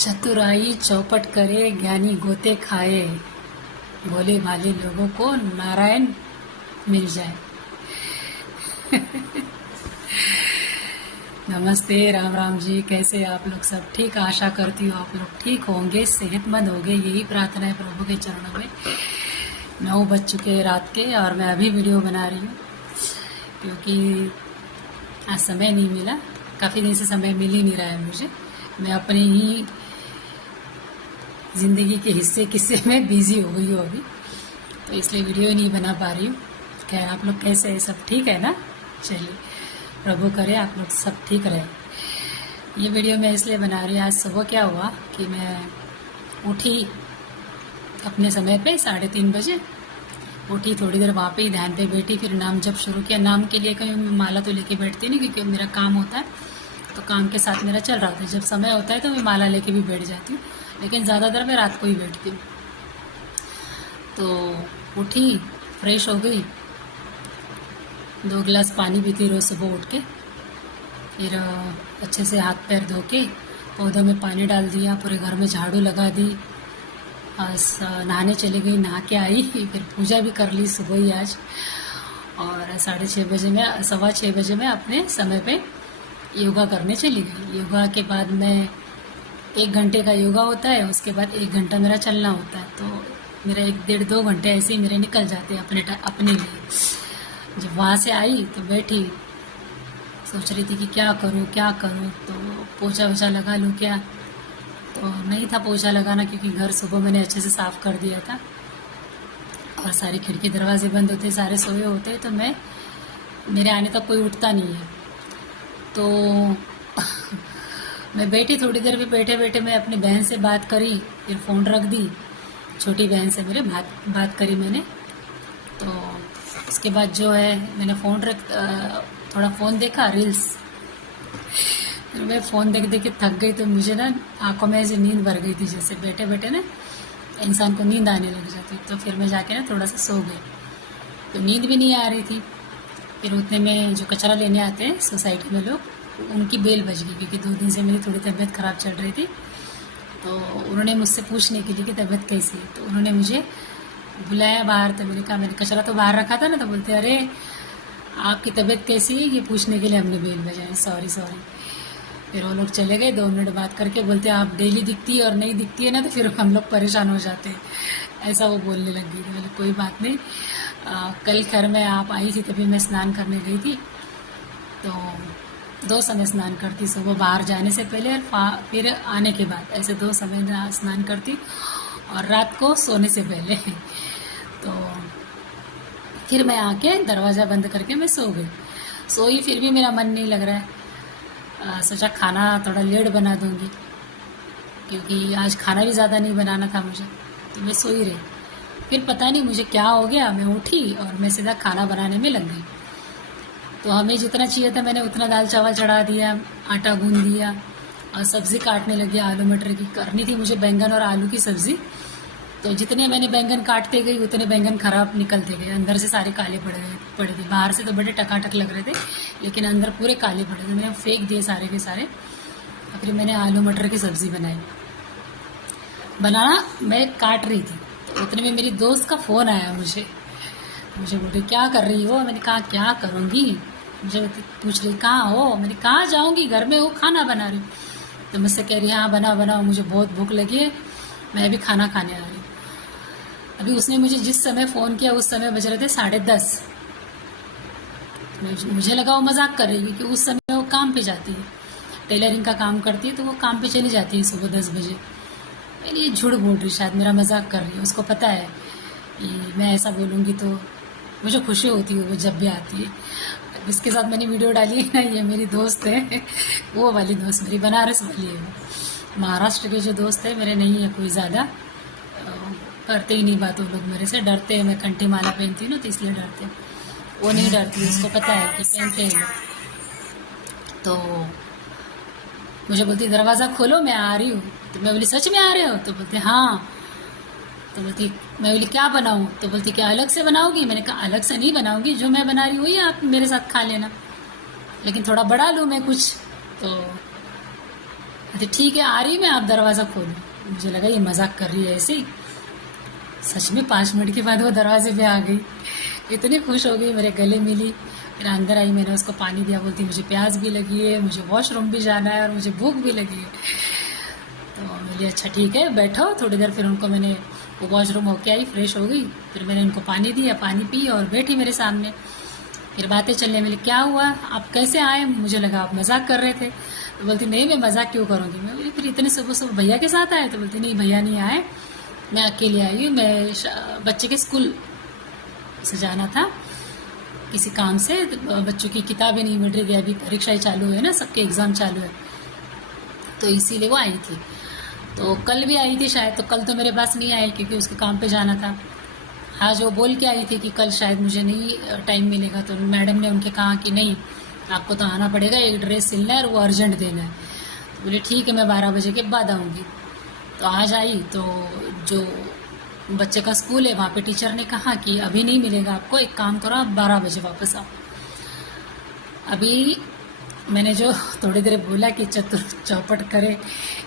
चतुराई चौपट करे, ज्ञानी गोते खाए, भोले भाले लोगों को नारायण मिल जाए। नमस्ते, राम राम जी। कैसे आप लोग? सब ठीक? आशा करती हूँ आप लोग ठीक होंगे, सेहतमंद होंगे। यही प्रार्थना है प्रभु के चरणों में। 9 बज चुके हैं रात के और मैं अभी वीडियो बना रही हूँ क्योंकि आज समय नहीं मिला। काफ़ी दिन से समय मिल ही नहीं रहा है मुझे। मैं अपने ही ज़िंदगी के हिस्से किस्से में बिजी हो गई हूँ अभी, तो इसलिए वीडियो ही नहीं बना पा रही हूँ। खैर, आप लोग कैसे हैं? सब ठीक है ना? चलिए, प्रभु करे आप लोग सब ठीक रहे। ये वीडियो मैं इसलिए बना रही हूँ, आज सुबह क्या हुआ कि मैं उठी अपने समय पे 3:30 बजे उठी। थोड़ी देर वहाँ पे ही ध्यान पे बैठी, फिर नाम जप शुरू किया। नाम के लिए कहीं माला तो लेके बैठती नहीं क्योंकि मेरा काम होता है, तो काम के साथ मेरा चल रहा था। जब समय होता है तो मैं माला लेके भी बैठ जाती हूँ, लेकिन ज़्यादातर मैं रात को ही बैठती हूँ। तो उठी, फ्रेश हो गई, 2 गिलास पानी पीती रोज़ सुबह उठ के। फिर अच्छे से हाथ पैर धो के पौधों में पानी डाल दिया, पूरे घर में झाड़ू लगा दी, नहाने चली गई, नहा के आई, फिर पूजा भी कर ली सुबह ही आज। और 6:30 बजे में 6:15 बजे मैं अपने समय पे योगा करने चली गई। योगा के बाद मैं 1 घंटे का योगा होता है, उसके बाद 1 घंटा मेरा चलना होता है, तो मेरा 1 डेढ़ 2 घंटे ऐसे ही मेरे निकल जाते हैं अपने लिए। जब वहाँ से आई तो बैठी, सोच रही थी कि क्या करूँ, तो पोछा वोछा लगा लूँ क्या। तो नहीं था पोछा लगाना क्योंकि घर सुबह मैंने अच्छे से साफ़ कर दिया था और सारी खिड़की दरवाजे बंद होते, सारे सोए होते, तो मेरे आने तक कोई उठता नहीं है। तो मैं बैठी, थोड़ी देर भी बैठे बैठे मैं अपनी बहन से बात करी, फिर फ़ोन रख दी। छोटी बहन से मेरे बात करी मैंने। तो उसके बाद जो है मैंने थोड़ा फ़ोन देखा, रील्स। फिर मैं फ़ोन देख देख के थक गई, तो मुझे ना आंखों में ऐसे नींद भर गई थी, जैसे बैठे बैठे ना इंसान को नींद आने लग जाती। तो फिर मैं जाके ना थोड़ा सा सो गई, तो नींद भी नहीं आ रही थी। फिर उतने में जो कचरा लेने आते हैं सोसाइटी में लोग, उनकी बेल बज गई क्योंकि 2 दिन से मेरी थोड़ी तबीयत ख़राब चल रही थी। तो उन्होंने मुझसे पूछने के लिए कि तबीयत कैसी है, तो उन्होंने मुझे बुलाया बाहर। तो मैंने कहा, मैंने कचरा तो बाहर रखा था ना। तो बोलते, अरे आपकी तबीयत कैसी है, ये पूछने के लिए हमने बेल बजाई, सॉरी। फिर वो लोग चले गए। 2 मिनट बात करके बोलते, आप डेली दिखती है और नहीं दिखती है ना, तो फिर हम लोग परेशान हो जाते हैं, ऐसा वो बोलने लग गई। बोले कोई बात नहीं, कल खैर मैं आप आई थी तभी मैं स्नान करने गई थी, तो 2 समय स्नान करती, सुबह बाहर जाने से पहले और फिर आने के बाद, ऐसे 2 समय स्नान करती, और रात को सोने से पहले। तो फिर मैं आके दरवाज़ा बंद करके मैं सो गई। सोई, फिर भी मेरा मन नहीं लग रहा है। सोचा खाना थोड़ा लेट बना दूंगी क्योंकि आज खाना भी ज़्यादा नहीं बनाना था मुझे, तो मैं सो ही रही। फिर पता नहीं मुझे क्या हो गया, मैं उठी और मैं सीधा खाना बनाने में लग गई। तो हमें जितना चाहिए था मैंने उतना दाल चावल चढ़ा दिया, आटा गूंद दिया और सब्ज़ी काटने लगी। आलू मटर की करनी थी मुझे, बैंगन और आलू की सब्ज़ी। तो जितने मैंने बैंगन काटते गई उतने बैंगन खराब निकलते गए, अंदर से सारे काले पड़े थे। बाहर से तो बड़े टकाटक लग रहे थे, लेकिन अंदर पूरे काले पड़े थे। मैंने फेंक दिए सारे के सारे। फिर मैंने आलू मटर की सब्ज़ी बनाना मैं काट रही थी, तो उतने में मेरी दोस्त का फ़ोन आया मुझे बोल रही, क्या कर रही हो? मैंने कहा क्या करूँगी, मुझे पूछ रही कहाँ हो। मैंने कहाँ जाऊँगी, घर में हो, खाना बना रही हूँ। तो मुझसे कह रही, हाँ बनाओ, मुझे बहुत भूख लगी है, मैं अभी खाना खाने आ रही हूँ। अभी उसने मुझे जिस समय फ़ोन किया उस समय बज रहे थे 10:30। मुझे लगा वो मजाक कर रही, क्योंकि उस समय वो काम पे जाती है, टेलरिंग का काम करती है, तो वो काम पे चली जाती है सुबह 10 बजे। मैंने ये झूठ बोल रही, शायद मेरा मजाक कर रही है। उसको पता है कि मैं ऐसा बोलूँगी तो मुझे खुशी होती है वो जब भी आती है। इसके साथ मैंने वीडियो डाली है ना, ये मेरी दोस्त है, वो वाली दोस्त मेरी बनारस वाली है। महाराष्ट्र के जो दोस्त है मेरे नहीं है कोई ज़्यादा, करते ही नहीं बात वो लोग मेरे से, डरते हैं। मैं कंठी माला पहनती हूँ ना, तो इसलिए डरते हैं। वो नहीं डरती, उसको पता है कि पहनते हैं लोग। तो मुझे बोलती, दरवाज़ा खोलो मैं आ रही हूँ। तो मैं बोली, सच में आ रहे हो? तो बोलते हाँ। तो बोलती, मैं बोली क्या बनाऊँ? तो बोलती, क्या अलग से बनाओगी? मैंने कहा अलग से नहीं बनाऊँगी, जो मैं बना रही हूँ वही आप मेरे साथ खा लेना, लेकिन थोड़ा बढ़ा लूँ मैं कुछ। तो अच्छा ठीक है, आ रही मैं, आप दरवाज़ा खोलो। मुझे लगा ये मजाक कर रही है ऐसे ही। सच में 5 मिनट के बाद वो दरवाजे पे आ गई। इतनी खुश हो गई, मेरे गले मिली। फिर अंदर आई, मैंने उसको पानी दिया, बोलती मुझे प्यास भी लगी है, मुझे वॉशरूम भी जाना है और मुझे भूख भी लगी है। तो बोली अच्छा ठीक है बैठो थोड़ी देर। फिर उनको मैंने, वो वॉशरूम होके आई, फ्रेश हो गई, फिर मैंने उनको पानी दिया, पानी पी और बैठी मेरे सामने। फिर बातें चलने मिली, क्या हुआ, आप कैसे आए, मुझे लगा आप मजाक कर रहे थे। तो बोलती नहीं मैं मजाक क्यों करूँगी। मैं बोली फिर इतने सुबह सुबह भैया के साथ आए। तो बोलती नहीं भैया नहीं आए, मैं अकेले आई हूँ, मैं बच्चे के स्कूल से जाना था किसी काम से। बच्चों की किताबें नहीं मिल रही, अभी परीक्षाएं चालू है ना, सबके एग्ज़ाम चालू है, तो इसीलिए वो आई थी। तो कल भी आई थी शायद, तो कल तो मेरे पास नहीं आई क्योंकि उसके काम पे जाना था। आज वो बोल के आई थी कि कल शायद मुझे नहीं टाइम मिलेगा। तो मैडम ने उनके कहा कि नहीं आपको तो आना पड़ेगा, एक ड्रेस सिलना है और वो अर्जेंट देना है। तो बोले ठीक है मैं 12 बजे के बाद आऊँगी। तो आज आई, तो जो बच्चे का स्कूल है वहाँ पे टीचर ने कहा कि अभी नहीं मिलेगा आपको, एक काम करो आप 12 बजे वापस आओ। अभी मैंने जो थोड़ी देर बोला कि चतुर चौपट करे,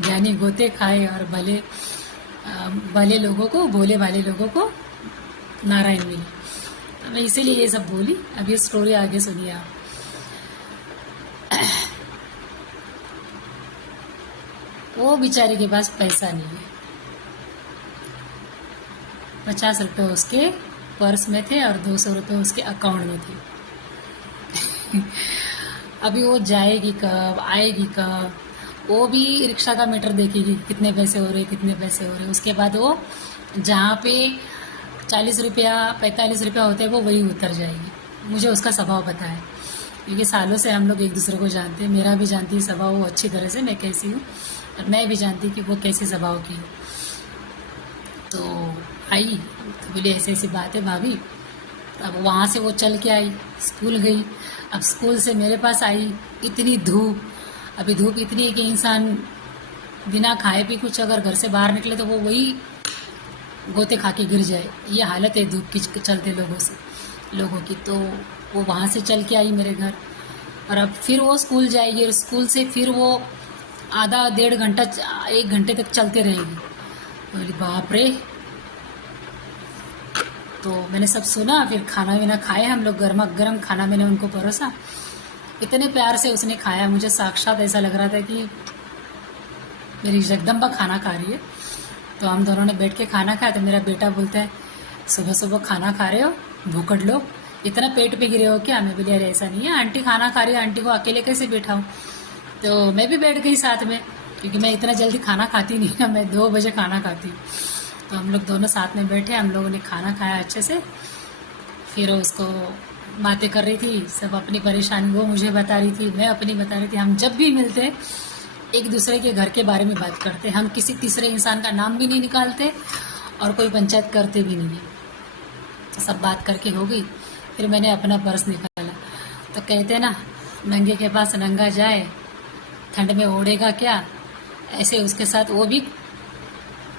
ज्ञानी गोते खाए और भले लोगों को, भोले भाले लोगों को नारायण मिले। तो मैं इसीलिए ये सब बोली। अब ये स्टोरी आगे सुनिए आप। वो बेचारे के पास पैसा नहीं है, 50 रुपये उसके पर्स में थे और 200 रुपये उसके अकाउंट में थे। अभी वो जाएगी कब, आएगी कब, वो भी रिक्शा का मीटर देखेगी कितने पैसे हो रहे, कितने पैसे हो रहे। उसके बाद वो जहाँ पे 40 रुपया 45 रुपया होते हैं वो वही उतर जाएगी। मुझे उसका स्वभाव पता है क्योंकि सालों से हम लोग एक दूसरे को जानते हैं। मेरा भी जानती है स्वभाव वो अच्छी तरह से, मैं कैसी हूँ, और मैं भी जानती कि वो कैसे स्वभाव की है। तो आई तो बोली ऐसी ऐसी बात है भाभी। अब वहाँ से वो चल के आई, स्कूल गई। अब स्कूल से मेरे पास आई, इतनी धूप, अभी धूप इतनी है कि इंसान बिना खाए पी कुछ अगर घर से बाहर निकले तो वो वही गोते खा के गिर जाए। ये हालत है धूप की चलते लोगों की। तो वो वहाँ से चल के आई मेरे घर, और अब फिर वो स्कूल जाएगी और स्कूल से फिर वो आधा 1.5 घंटा 1 घंटे तक चलते रहेगी। बोली बाप रे। तो मैंने सब सुना, फिर खाना वाना खाए हम लोग, गर्मा गर्म खाना मैंने उनको परोसा। इतने प्यार से उसने खाया, मुझे साक्षात ऐसा लग रहा था कि मेरी जगदम्बा खाना खा रही है। तो हम दोनों ने बैठ के खाना खाया। तो मेरा बेटा बोलता है सुबह सुबह खाना खा रहे हो, भूखड़ लोग, इतना पेट पे गिरे हो क्या। मैं बोली अरे ऐसा नहीं है, आंटी खाना खा रही है, आंटी को अकेले कैसे बैठाऊँ। तो मैं भी बैठ गई साथ में, क्योंकि मैं इतना जल्दी खाना खाती नहीं ना, मैं 2 बजे खाना खाती हूँ। तो हम लोग दोनों साथ में बैठे, हम लोगों ने खाना खाया अच्छे से। फिर उसको बातें कर रही थी, सब अपनी परेशानी वो मुझे बता रही थी, मैं अपनी बता रही थी। हम जब भी मिलते एक दूसरे के घर के बारे में बात करते, हम किसी तीसरे इंसान का नाम भी नहीं निकालते और कोई पंचायत करते भी नहीं है। सब बात करके हो गई। फिर मैंने अपना पर्स निकाला। तो कहते ना नंगे के पास नंगा जाए, ठंड में ओढ़ेगा क्या, ऐसे उसके साथ वो भी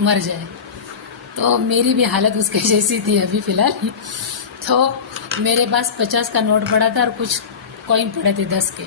मर जाए। तो मेरी भी हालत उसके जैसी थी अभी फ़िलहाल। तो मेरे पास 50 का नोट पड़ा था और कुछ कॉइन पड़े थे 10 के।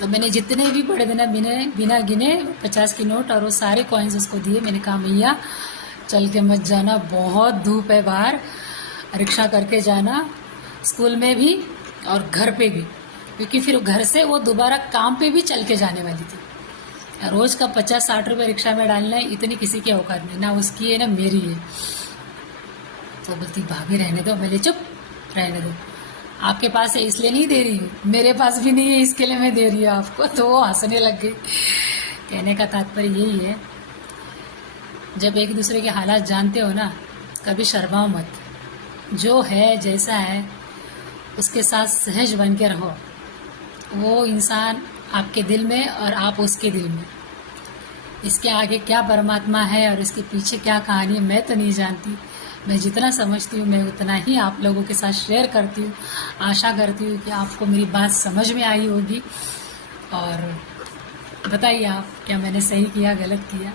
तो मैंने जितने भी पड़े थे ना बिना गिने 50 की नोट और वो सारे कॉइन्स उसको दिए। मैंने कहा भैया चल के मत जाना, बहुत धूप है बाहर, रिक्शा करके जाना, स्कूल में भी और घर पे भी, क्योंकि फिर घर से वो दोबारा काम पे भी चल के जाने वाली थी। रोज़ का 50-60 रुपये रिक्शा में डालना है, इतनी किसी की औकात नहीं, ना उसकी है ना मेरी है। तो बोलती भाभी रहने दो। मैं चुप रहने दो, आपके पास है इसलिए नहीं दे रही हूँ, मेरे पास भी नहीं है इसके लिए मैं दे रही हूँ आपको। तो वो हंसने लग गई। कहने का तात्पर्य यही है, जब एक दूसरे के हालात जानते हो ना, कभी शर्माओ मत। जो है जैसा है उसके साथ सहज बन के रहो। वो इंसान आपके दिल में और आप उसके दिल में। इसके आगे क्या परमात्मा है और इसके पीछे क्या कहानी है मैं तो नहीं जानती। मैं जितना समझती हूँ मैं उतना ही आप लोगों के साथ शेयर करती हूँ। आशा करती हूँ कि आपको मेरी बात समझ में आई होगी। और बताइए आप, क्या मैंने सही किया गलत किया।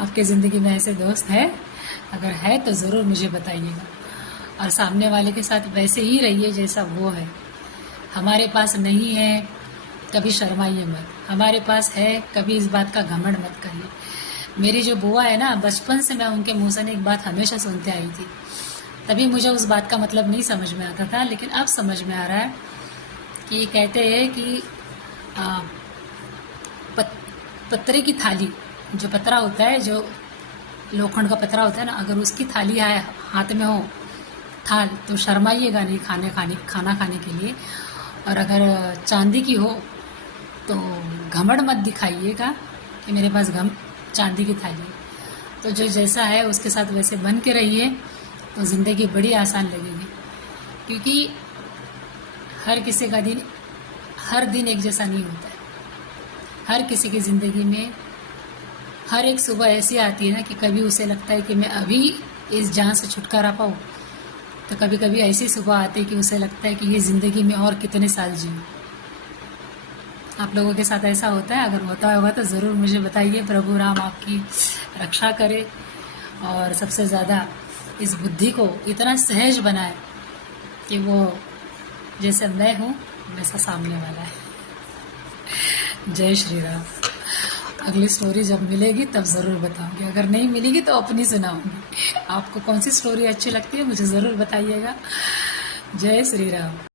आपके ज़िंदगी में ऐसे दोस्त है, अगर है तो ज़रूर मुझे बताइएगा। और सामने वाले के साथ वैसे ही रहिए जैसा वो है। हमारे पास नहीं है, कभी शर्माइए मत। हमारे पास है, कभी इस बात का घमंड मत करिए। मेरी जो बुआ है ना, बचपन से मैं उनके मुंह से एक बात हमेशा सुनते आई थी। तभी मुझे उस बात का मतलब नहीं समझ में आता था, लेकिन अब समझ में आ रहा है कि कहते हैं कि आ, पत्रे की थाली, जो पतरा होता है, जो लोखंड का पतरा होता है ना, अगर उसकी थाली हाथ में हो थाल, तो शर्माइएगा नहीं खाना खाने के लिए। और अगर चांदी की हो तो घमंड मत दिखाइएगा कि मेरे पास चांदी की थाली है। तो जो जैसा है उसके साथ वैसे बन के रहिए, तो ज़िंदगी बड़ी आसान लगेगी। क्योंकि हर किसी का दिन हर दिन एक जैसा नहीं होता है। हर किसी की ज़िंदगी में हर एक सुबह ऐसी आती है ना कि कभी उसे लगता है कि मैं अभी इस जान से छुटकारा पाऊँ, तो कभी कभी ऐसी सुबह आती है कि उसे लगता है कि ये ज़िंदगी में और कितने साल जीऊँ। आप लोगों के साथ ऐसा होता है? अगर होता होगा तो ज़रूर मुझे बताइए। प्रभु राम आपकी रक्षा करे और सबसे ज़्यादा इस बुद्धि को इतना सहज बनाए कि वो जैसे मैं हूँ वैसा सामने वाला है। जय श्री राम। अगली स्टोरी जब मिलेगी तब ज़रूर बताऊंगी, अगर नहीं मिलेगी तो अपनी सुनाऊंगी। आपको कौन सी स्टोरी अच्छी लगती है मुझे ज़रूर बताइएगा। जय श्री राम।